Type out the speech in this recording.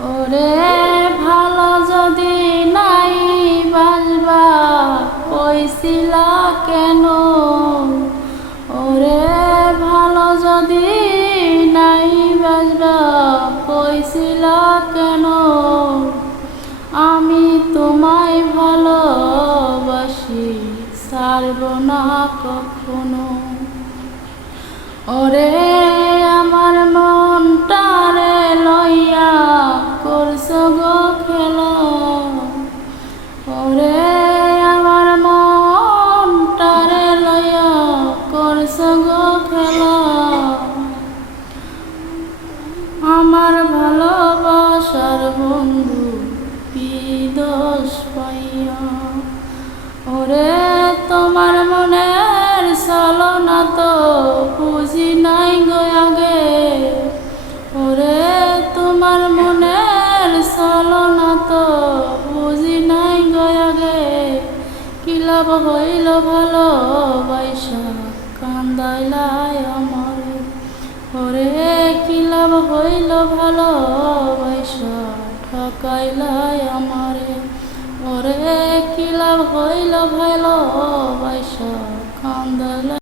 ওরে ভালো যদি নাই বাসবা কইছিলা কেন? ওরে ভালো যদি নাই বাসবা কইছিলা কেন? আমি তোমায় ভালোবাসি ছাড়ব না কখনো। ওরে আমার মনটারে লইয়া করছো গো খেলা। ওরে আমার মনটারে লইয়া করছো গো খেলা। আমার ভালোবাসার বন্ধু কি দোষ পাইয়া? ওরে তোমার মনের ছলনা তো বুঝি নাই গো আগে। ওরে তোমার মনের ছলনা তো বুঝি নাই গো আগে। কি লাভ হইল ভালোবাসা কান্দাইলাই আমারে? ওরে কি লাভ হইল ভালোবাসা ঠকাইলাই আমারে? ওরে কি লাভ হইল ভালোবাসা কান্দাইলাই।